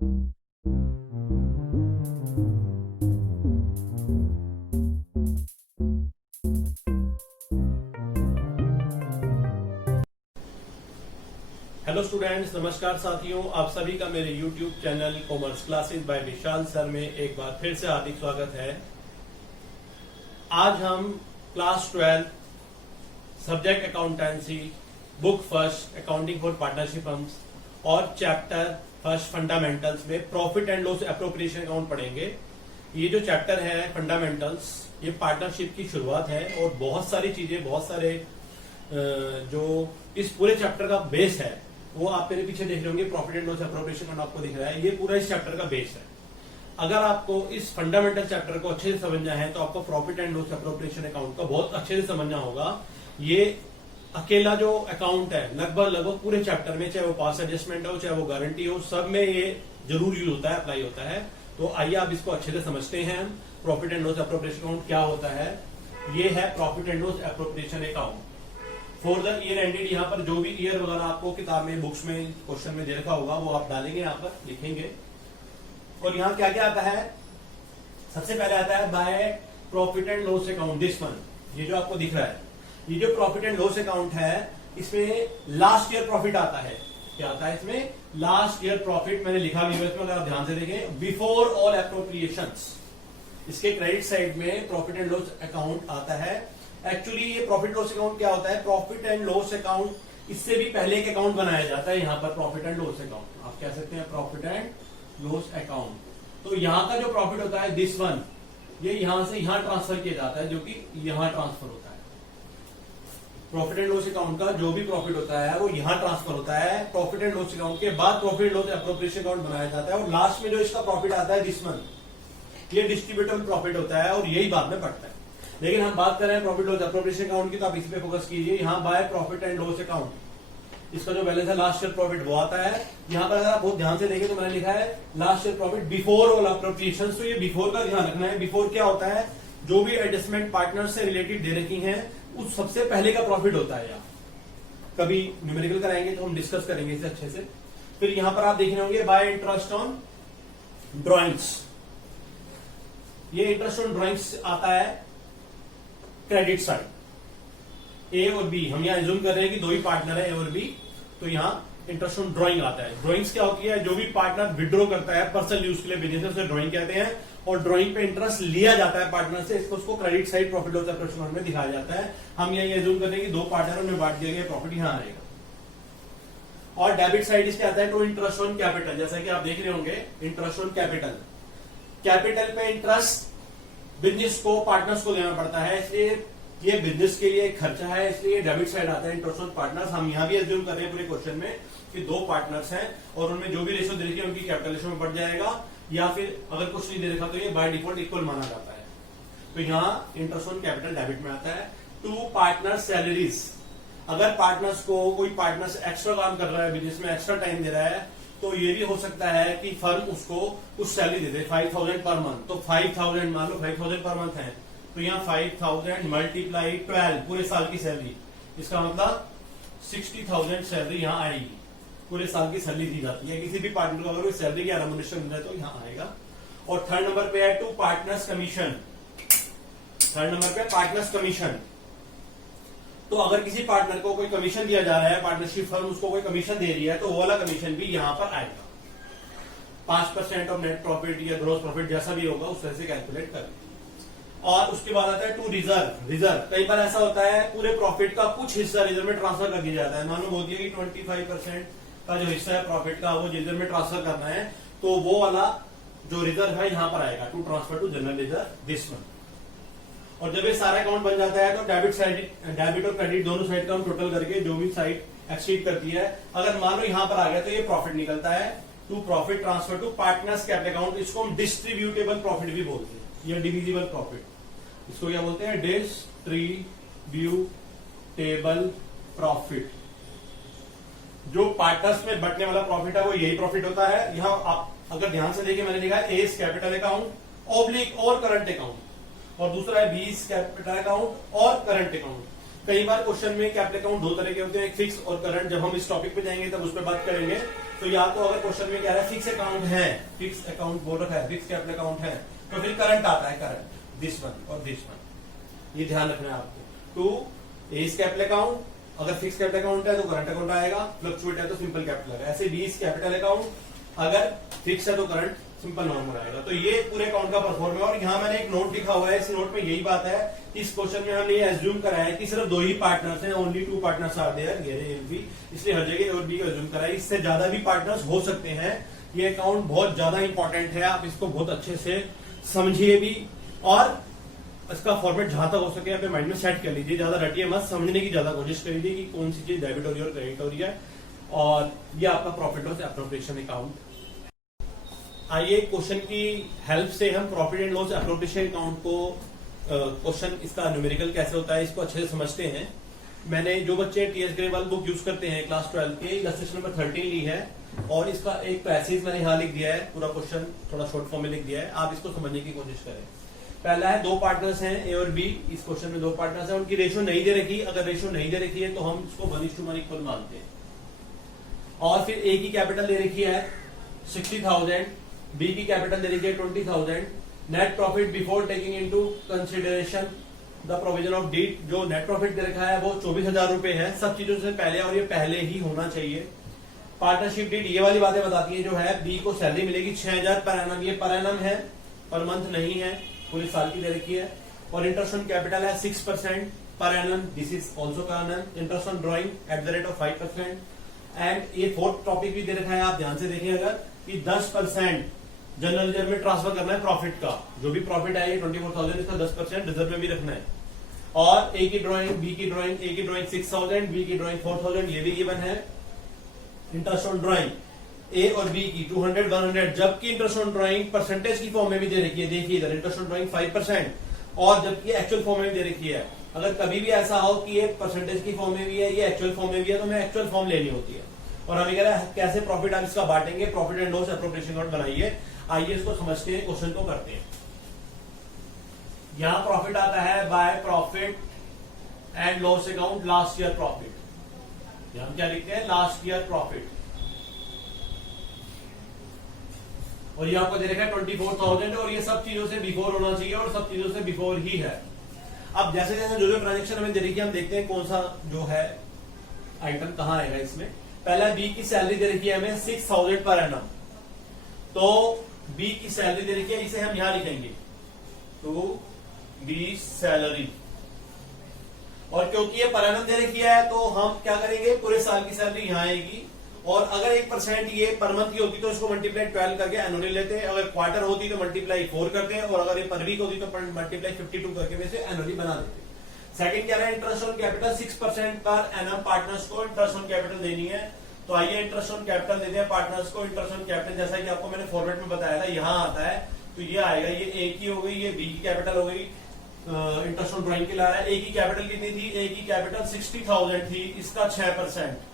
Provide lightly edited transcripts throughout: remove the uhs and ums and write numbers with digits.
Hello students, नमस्कार साथियों। आप सभी का मेरे YouTube channel commerce classes bye विशाल सर में एक बार फिर से हार्दिक स्वागत है। आज हम class 12 subject accountancy book first accounting for partnership firms और चैप्टर फर्स्ट फंडामेंटल्स में profit and loss appropriation account पढ़ेंगे। ये जो चैप्टर है फंडामेंटल्स, ये पार्टनरशिप की शुरुआत है और बहुत सारी चीजें, बहुत सारे जो इस पूरे चैप्टर का बेस है वो आप मेरे पीछे देख रहे होंगे। Profit and loss appropriation account आपको दिख रहा है, ये पूरा इस चैप्टर का बेस है। अगर आपको इस फंडामेंटल चैप्टर को अच्छे से समझना है तो आपको profit and loss appropriation account को बहुत अच्छे से समझना होगा। ये अकेला जो अकाउंट है लगभग पूरे चैप्टर में, चाहे वो पास एडजस्टमेंट हो चाहे वो गारंटी हो, सब में ये जरूर यूज होता है, अप्लाई होता है। तो आइए आप इसको अच्छे से समझते हैं। Profit and loss appropriation account क्या होता है? ये है profit and loss appropriation account for the year ended. यहाँ पर जो भी ईयर वगैरह आपको किताब में, बुक्स में, क्वेश्चन में दे रखा होगा वो आप डालेंगे, यहाँ पर लिखेंगे। और यहाँ क्या क्या आता है? सबसे पहले आता है by profit and loss account, this one, ये जो आपको दिख रहा है, ये जो प्रॉफिट एंड लॉस अकाउंट है, इसमें लास्ट ईयर प्रॉफिट आता है। क्या आता है इसमें? Last year profit. मैंने लिखा भी है इसमें, अगर आप ध्यान से देखें, बिफोर ऑल एप्रोप्रिएशंस। इसके क्रेडिट साइड में प्रॉफिट एंड लॉस अकाउंट आता है। एक्चुअली ये प्रॉफिट लॉस अकाउंट क्या होता है? प्रॉफिट एंड लॉस अकाउंट, इससे भी पहले एक अकाउंट बनाया जाता है यहाँ पर, प्रॉफिट एंड लॉस अकाउंट। आप कह सकते हैं प्रॉफिट एंड लॉस अकाउंट। तो यहाँ का जो प्रॉफिट होता है, दिस वन, ये यहां से यहां ट्रांसफर किया जाता है, जो कि यहां ट्रांसफर होता है। प्रॉफिट एंड लॉस अकाउंट का जो भी प्रॉफिट होता है वो यहां ट्रांसफर होता है। प्रॉफिट एंड लॉस अकाउंट के बाद profit and loss appropriation account बनाया जाता है। और लास्ट में जो इसका प्रॉफिट आता है, दिस वन, ये डिस्ट्रीब्यूटेबल प्रॉफिट होता है और यही बाद में बढ़ता है। लेकिन हम बात कर रहे हैं प्रॉफिट लॉस एप्रोप्रिएशन अकाउंट की, तो आप इस पे फोकस कीजिए। यहाँ by profit and loss account, इसका जो बैलेंस है लास्ट ईयर प्रॉफिट वो आता है। यहाँ पर अगर आप बहुत ध्यान से देखें तो मैंने लिखा है last year profit before all appropriation. तो ये बिफोर का ध्यान रखना है। बिफोर क्या होता है? जो भी एडजस्टमेंट पार्टनर से रिलेटेड दे रखी है उस सबसे पहले का प्रॉफिट होता है। यहाँ कभी न्यूमेरिकल कराएंगे तो हम डिस्कस करेंगे इसे अच्छे से। फिर यहाँ पर आप देख रहे होंगे बाय इंटरेस्ट ऑन ड्रॉइंग्स, ये इंटरेस्ट ऑन ड्रॉइंग्स आता है क्रेडिट साइड। ए और बी, हम यहाँ एज्यूम कर रहे हैं कि दो ही पार्टनर है, ए और बी, तो यहाँ इंटरेस्ट ऑन ड्रॉइंग आता है। ड्रॉइंग्स क्या होती है? जो भी पार्टनर विड्रॉ करता है पर्सनल यूज के लिए बिजनेस से, ड्रॉइंग कहते हैं। और ड्रॉइंग पे इंटरेस्ट लिया जाता है पार्टनर से, इसको credit side profit loss appropriation में दिखाया जाता है। हम यहाँ एज्यूम कर रहे हैं कि दो पार्टनरों में बांट दिया गया, प्रॉफिट यहाँ आएगा। और डेबिट साइड इसके आता है टू इंटरेस्ट ऑन कैपिटल, जैसा कि आप देख रहे होंगे, इंटरेस्ट ऑन कैपिटल। कैपिटल पे इंटरेस्ट बिजनेस को, पार्टनर्स को देना पड़ता है, इसलिए ये बिजनेस के लिए खर्चा है, इसलिए डेबिट साइड आता है इंटरेस्ट ऑन पार्टनर्स। हम यहाँ भी एज्यूम कर रहे हैं पूरे क्वेश्चन में कि दो पार्टनर्स हैं और उनमें जो भी रेशियो दे रखी है उनकी कैपिटल रेशियो में बढ़ जाएगा, या फिर अगर कुछ नहीं दे रखा तो ये बाय डिफॉल्ट इक्वल माना जाता है। तो यहाँ इंटरेस्ट ऑन कैपिटल डेबिट में आता है। टू पार्टनर सैलरीज, अगर पार्टनर्स को, कोई पार्टनर्स एक्स्ट्रा काम कर रहा है बिजनेस में, एक्स्ट्रा टाइम दे रहा है, तो ये भी हो सकता है कि फर्म उसको कुछ सैलरी दे दे, 5000 पर मंथ। तो 5000, मान लो 5000 पर मंथ है, तो यहाँ 5000 मल्टीप्लाई 12, पूरे साल की सैलरी, इसका मतलब 60,000 सैलरी यहाँ आएगी। पूरे साल की सैलरी दी जाती है किसी भी पार्टनर को, अगर कोई सैलरी या रेम्युनरेशन मिल जाए तो यहाँ आएगा। और थर्ड नंबर पे है to partners commission. Third number पे पार्टनर्स कमीशन, तो अगर किसी पार्टनर को कोई कमीशन दिया जा रहा है, पार्टनरशिप फर्म उसको कोई कमीशन दे रही है, तो वो वाला कमीशन भी यहाँ पर आएगा। 5% ऑफ नेट प्रॉफिट या ग्रोस प्रॉफिट जैसा भी होगा उस तरह से कैलकुलेट कर। और उसके बाद आता है टू रिजर्व। रिजर्व कई बार ऐसा होता है पूरे प्रॉफिट का कुछ हिस्सा रिजर्व में ट्रांसफर कर दिया जाता है। मानो बोल दिया कि 25% का जो हिस्सा है प्रॉफिट का वो रिजर्व में ट्रांसफर करना है, तो वो वाला जो रिजर्व है यहाँ पर आएगा, to transfer to general reserve, this one. और जब ये सारा अकाउंट बन जाता है तो डेबिट साइड, डेबिट और क्रेडिट दोनों साइड का हम टोटल करके जो भी साइड एक्सीड करती है, अगर मान लो यहाँ पर आ गया तो ये प्रॉफिट निकलता है। To profit transfer to partners capital account, इसको हम डिस्ट्रीब्यूटेबल प्रॉफिट भी बोलते हैं, या डिविजिबल प्रॉफिट, इसको क्या बोलते हैं? Distributable profit. जो पार्टनर्स में बंटने वाला प्रॉफिट है वो यही प्रॉफिट होता है। यहाँ आप अगर ध्यान से देखिए, मैंने लिखा है ए इज कैपिटल अकाउंट ऑब्लिक और करंट अकाउंट, और दूसरा है बी इज कैपिटल अकाउंट और करंट अकाउंट। कई बार क्वेश्चन में कैपिटल अकाउंट दो तरह के होते हैं, एक फिक्स और करंट। जब हम इस टॉपिक पे जाएंगे तब उस पर बात करेंगे। तो या तो अगर क्वेश्चन में क्या है, फिक्स अकाउंट है, फिक्स अकाउंट बोल रखा है, फिक्स कैपिटल अकाउंट है, तो फिर करंट आता है, करंट दिस वन और दिस वन, ये ध्यान रखना है आपको। To a is capital account, अगर फिक्स कैपिटल अकाउंट है तो करंट अकाउंट आएगा, फ्लक्चुएट है तो सिंपल कैपिटल आएगा। ऐसे बी इज कैपिटल अकाउंट, अगर फिक्स है तो करंट, सिंपल नॉर्मल आएगा। तो ये पूरे अकाउंट का परफॉर्म है। और यहाँ मैंने एक नोट लिखा हुआ है, इस नोट में यही बात है कि इस क्वेश्चन में हमने ये एज्यूम करा है कि सिर्फ दो ही पार्टनर्स हैं, only two partners are there, ये बी, इसलिए हर जगह और बी को एज्यूम करा है। इससे ज्यादा भी पार्टनर्स हो सकते हैं। ये अकाउंट बहुत ज्यादा इंपॉर्टेंट है, आप इसको बहुत अच्छे से समझिए भी, और इसका फॉर्मेट जहां तक हो सके अपने माइंड में सेट कर लीजिए। ज्यादा रटिए मत, समझने की ज्यादा कोशिश करिए कि कौन सी चीज डेबिट हो रही है और क्रेडिट हो रही है। और ये आपका प्रॉफिट लॉस एप्रोप्रिएशन अकाउंट। आइए क्वेश्चन की हेल्प से हम profit and loss appropriation account को, क्वेश्चन इसका न्यूमेरिकल कैसे होता है इसको अच्छे से समझते हैं। मैंने जो बच्चे टीएस ग्रेवाल बुक यूज करते हैं क्लास 12 के, इलस्ट्रेशन नंबर 13 ली है, और इसका एक पैसेज मैंने यहाँ लिख दिया है, पूरा क्वेश्चन थोड़ा शॉर्ट फॉर्म में लिख दिया है, आप इसको समझने की कोशिश करें। पहला है, दो पार्टनर्स हैं ए और बी। इस क्वेश्चन में दो पार्टनर्स हैं, उनकी रेशो नहीं दे रखी। अगर रेशो नहीं दे रखी है तो हम इसको 1:1 इक्वल मानते हैं। और फिर ए की कैपिटल दे रखी है 60,000, बी की कैपिटल दे रखी है 20,000। Net profit before taking into consideration the provision of deed, जो नेट प्रॉफिट दे रखा है वो 24,000 रुपए है, सब चीजों से पहले, और ये पहले ही होना चाहिए। पार्टनरशिप डीड ये वाली बातें बताती है, जो है बी को सैलरी मिलेगी 6,000 पर एनम, ये पर एनम है, पर मंथ नहीं है, पूरे साल की दे रखी है। और इंटरेस्ट ऑन कैपिटल है 6% per annum, this is also per annum. Interest on drawing at the rate of 5%। And ये फोर्थ टॉपिक भी दे रखा है, आप ध्यान से देखिए अगर, कि 10% जनरल रिजर्व में ट्रांसफर करना है प्रॉफिट का, जो भी प्रॉफिट है ये 24,000, इसका 10% रिजर्व में भी रखना है। और ए की ड्रॉइंग, बी की ड्रॉइंग, ए की ड्रॉइंग 6,000, बी की ड्रॉइंग 4,000, ये भी गिवन है। इंटरेस्ट ऑन ड्रॉइंग ए और बी की 200, 100, जबकि इंटरेस्ट ऑन ड्रॉइंग परसेंटेज की फॉर्म में भी दे रखी है, देखिए इधर इंटरेस्ट ऑन ड्रॉइंग 5%, और जबकि एक्चुअल फॉर्म में भी दे रखी है। अगर कभी भी ऐसा हो कि ये परसेंटेज की फॉर्म में भी है, ये एक्चुअल फॉर्म में भी है, तो हमें एक्चुअल फॉर्म लेनी होती है। और हमें कह रहा है कैसे प्रॉफिट आप इसका बांटेंगे, profit and loss appropriation account बनाइए। आइए इसको समझते हैं, क्वेश्चन को करते हैं। यहां प्रॉफिट आता है by profit and loss account last year profit. यहां क्या लिखते हैं, लास्ट ईयर प्रॉफिट। और ये आपको दे रखा है 24,000, और ये सब चीजों से बिफोर होना चाहिए, और सब चीजों से बिफोर ही है। अब जैसे जैसे जो ट्रांजेक्शन हमें दे रखी है, हम देखते हैं कौन सा जो है आइटम कहां आएगा इसमें। पहला बी की सैलरी दे रखी है हमें 6,000 पर एनम, तो बी की सैलरी दे रखी है, इसे हम यहां लिखेंगे तो बी सैलरी। और क्योंकि ये पर एनम दे रखी है तो हम क्या करेंगे, पूरे साल की सैलरी यहां आएगी। और अगर 1% ये पर मंथ की होती तो इसको मल्टीप्लाई 12 करके एनुअली लेते हैं, अगर क्वार्टर होती तो मल्टीप्लाई 4 करते हैं, और अगर ये पर वीक होती तो मल्टीप्लाई 52 करके वैसे एनुअली बना देते हैं। सेकंड क्या है, interest on capital 6% per annum partners को इंटरेस्ट ऑन कैपिटल देनी है। तो आइए इंटरेस्ट ऑन कैपिटल देते हैं पार्टनर्स को। इंटरेस्ट ऑन कैपिटल जैसा कि आपको मैंने फॉर्मेट में बताया था, यहाँ आता है, तो ये आएगा, ये ए की हो गई, ये बी की कैपिटल हो गई, इंटरेस्ट ऑन ड्रॉइंग के ला रहा है। ए की कैपिटल कितनी थी, ए की कैपिटल 60,000 थी, इसका 6%।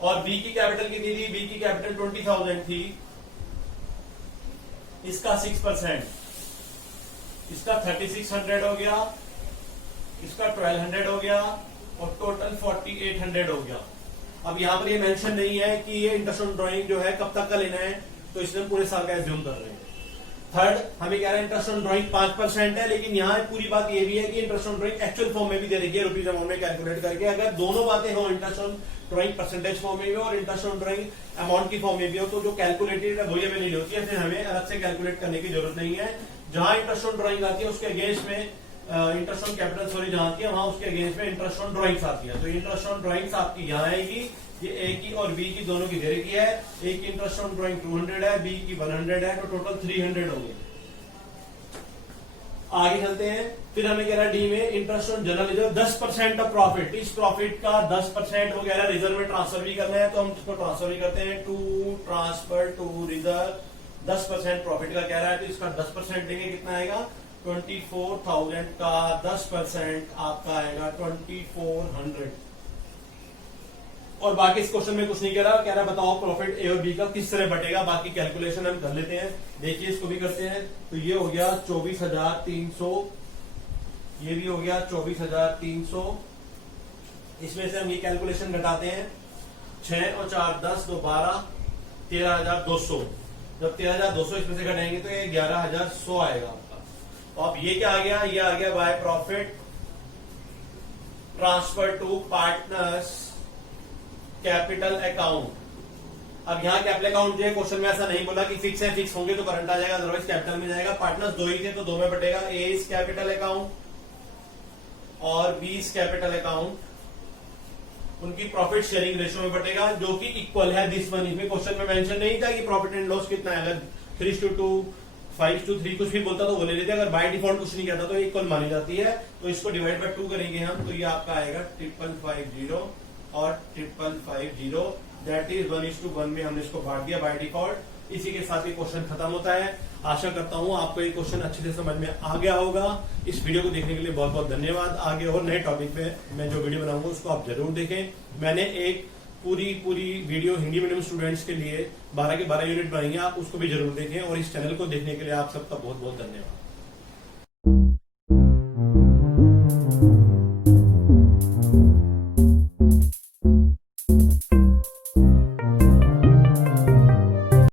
और बी की कैपिटल कितनी थी, बी की कैपिटल 20,000 थी, इसका 6%, इसका 3,600 हो गया, इसका 1,200 हो गया, और टोटल 4,800 हो गया। अब यहां पर ये मेंशन नहीं है कि ये इंटरेस्ट ऑन ड्रॉइंग जो है कब तक का लेना है, तो इसलिए हम पूरे साल का एज्यूम कर रहे हैं। थर्ड, हमें कह रहा है इंटरेस्ट ऑन ड्रॉइंग 5% है, लेकिन यहाँ पूरी बात ये भी है कि interest on drawing actual form में भी दे रही है, रुपीज अमाउंट में कैलकुलेट करके। अगर दोनों बातें हो, interest on drawing percentage form में भी और इंटरेस्ट ऑन ड्रॉइंग अमाउंट की फॉर्म में भी हो, तो जो कैलकुलेटेड है वही हमें नहीं होती है, फिर हमें अलग से कैलकुलेट करने की जरूरत नहीं है। जहां इंटरेस्ट ऑन ड्रॉइंग आती है उसके अगेंस्ट में इंटरेस्ट ऑन कैपिटल सॉरी जहां आती है, वहां उसके अगेंस्ट में इंटरेस्ट ऑन ड्रॉइंग्स आती है। तो इंटरेस्ट ऑन ड्रॉइंग्स आपकी यहाँ आएगी, ये ए की और बी की दोनों की दे रखी है। ए की इंटरेस्ट ऑन ड्रॉइंग 200 है, बी की 100 है, तो टोटल 300 हो गए। आगे चलते हैं, फिर हमें कह रहा है डी में interest on general reserve 10% of profit. इस प्रॉफिट का 10% वगैरह रिजर्व में ट्रांसफर भी करना है, तो हम इसको ट्रांसफर भी करते हैं to transfer to reserve. 10% profit का कह रहा है, तो इसका 10% देंगे, कितना आएगा, 24,000 का 10% आपका आएगा 2,400। और बाकी इस क्वेश्चन में कुछ नहीं कह रहा बताओ प्रॉफिट ए और बी का किस तरह बटेगा। बाकी कैलकुलेशन हम कर लेते हैं, देखिए इसको भी करते हैं। तो ये हो गया 24,300, ये भी हो गया 24,300, इसमें से हम ये कैलकुलेशन घटाते हैं, 6 और 4 10 2 12 13,200। जब 13,200 इसमें से घटाएंगे तो ये 11,100 आएगा आपका। तो अब ये क्या आ गया, ये आ गया by profit transfer to partners capital account. अब यहाँ कैपिटल अकाउंट जो है क्वेश्चन में ऐसा नहीं बोला कि फिक्स है, फिक्स होंगे तो करंट आ जाएगा, अदरवाइज कैपिटल में जाएगा। पार्टनर्स 2 ही थे तो 2 में बटेगा। ए इज कैपिटल अकाउंट और बी इज कैपिटल अकाउंट, उनकी प्रॉफिट शेयरिंग रेशियो में बटेगा जो कि इक्वल है दिस वन। इसमें क्वेश्चन में मेंशन नहीं था कि प्रॉफिट एंड लॉस कितना है, अगर 3:2 5:3 कुछ भी बोलता तो वो ले लेते, अगर बाय डिफॉल्ट कुछ नहीं कहता तो इक्वल मानी जाती है। तो इसको डिवाइड बाय 2 करेंगे हम, तो ये आपका आएगा 5550 और 5550, दैट इज 1:1 में हमने इसको बांट दिया बाय डिफॉल्ट। इसी के साथ ये क्वेश्चन खत्म होता है। आशा करता हूं आपको ये क्वेश्चन अच्छे से समझ में आ गया होगा। इस वीडियो को देखने के लिए बहुत बहुत धन्यवाद। आगे और नए टॉपिक पे मैं जो वीडियो बनाऊंगा उसको आप जरूर देखें। मैंने एक पूरी वीडियो हिंदी मीडियम स्टूडेंट्स के लिए 12 के 12 यूनिट बनाई है, आप उसको भी जरूर देखें। और इस चैनल को देखने के लिए आप सबका बहुत बहुत धन्यवाद।